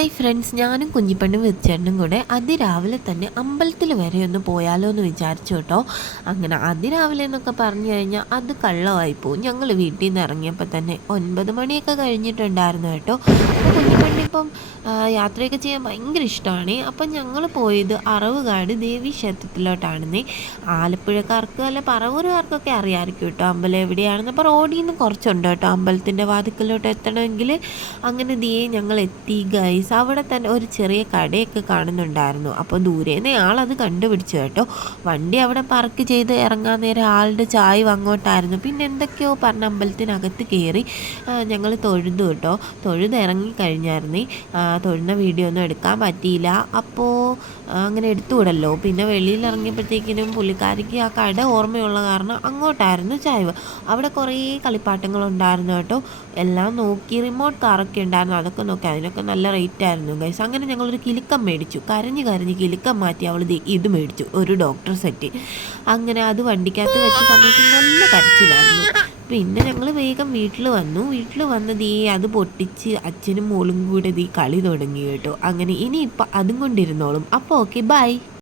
Hi friends, ഞാനും കുഞ്ഞിപ്പെണ്ണും വെച്ചേട്ടനും കൂടെ അതിരാവിലെ തന്നെ അമ്പലത്തിൽ വരെ ഒന്ന് പോയാലോ എന്ന് വിചാരിച്ചു കേട്ടോ. അങ്ങനെ അതിരാവിലെ എന്നൊക്കെ പറഞ്ഞു കഴിഞ്ഞാൽ അത് കള്ളമായി പോവും. ഞങ്ങൾ വീട്ടിൽ നിന്ന് ഇറങ്ങിയപ്പോൾ തന്നെ 9 മണിയൊക്കെ കഴിഞ്ഞിട്ടുണ്ടായിരുന്നു കേട്ടോ. അപ്പോൾ കുഞ്ഞിപ്പെണ്ണിപ്പം യാത്രയൊക്കെ ചെയ്യാൻ ഭയങ്കര ഇഷ്ടമാണ്. അപ്പം ഞങ്ങൾ പോയത് അറവുകാട് ദേവീ ക്ഷേത്രത്തിലോട്ടാണെന്നേ. ആലപ്പുഴക്കാർക്ക് അല്ല പറവൂരുകാർക്കൊക്കെ അറിയാമായിരിക്കും കേട്ടോ അമ്പലം എവിടെയാണെന്ന്. അപ്പോൾ റോഡിൽ നിന്ന് കുറച്ചുണ്ട് കേട്ടോ അമ്പലത്തിൻ്റെ വാതിക്കലോട്ട് എത്തണമെങ്കിൽ. അങ്ങനെ ഞങ്ങൾ എത്തി ഗൈസ്. അവിടെ തന്നെ ഒരു ചെറിയ കടയൊക്കെ കാണുന്നുണ്ടായിരുന്നു. അപ്പോൾ ദൂരേന്ന് ആളത് കണ്ടുപിടിച്ചു കേട്ടോ. വണ്ടി അവിടെ പാർക്ക് ചെയ്ത് ഇറങ്ങാൻ നേരം ആളുടെ ചായവ് അങ്ങോട്ടായിരുന്നു. പിന്നെ എന്തൊക്കെയോ പറഞ്ഞ അമ്പലത്തിനകത്ത് കയറി ഞങ്ങൾ തൊഴുതു കേട്ടോ. തൊഴുത് ഇറങ്ങിക്കഴിഞ്ഞായിരുന്നേ. തൊഴുന്ന വീഡിയോ ഒന്നും എടുക്കാൻ പറ്റിയില്ല. അപ്പോൾ അങ്ങനെ എടുത്തുവിടല്ലോ. പിന്നെ വെളിയിൽ ഇറങ്ങിയപ്പോഴത്തേക്കിനും പുള്ളിക്കാരിക്ക് ആ കട ഓർമ്മയുള്ള കാരണം അങ്ങോട്ടായിരുന്നു ചായവ്. അവിടെ കുറേ കളിപ്പാട്ടങ്ങളുണ്ടായിരുന്നു കേട്ടോ. എല്ലാം നോക്കി. റിമോട്ട് കാറൊക്കെ ഉണ്ടായിരുന്നു, അതൊക്കെ നോക്കി. അതിനൊക്കെ നല്ല റേറ്റ് ആയിരുന്നു ഗൈസ്. അങ്ങനെ ഞങ്ങളൊരു കിലുക്കം മേടിച്ചു. കരഞ്ഞ് കിലുക്കം മാറ്റി അവൾ ഇത് മേടിച്ചു, ഒരു ഡോക്ടർ സെറ്റ്. അങ്ങനെ അത് വണ്ടിക്കകത്ത് വെച്ച സമയത്ത് നല്ല കരച്ചിലായിരുന്നു. പിന്നെ ഞങ്ങൾ വേഗം വീട്ടിൽ വന്നത് അത് പൊട്ടിച്ച് അച്ഛനും മോളും കൂടെ കളി തുടങ്ങി കേട്ടോ. അങ്ങനെ ഇനിയിപ്പോൾ അതും കൊണ്ടിരുന്നോളും. അപ്പോൾ ഓക്കെ, ബൈ.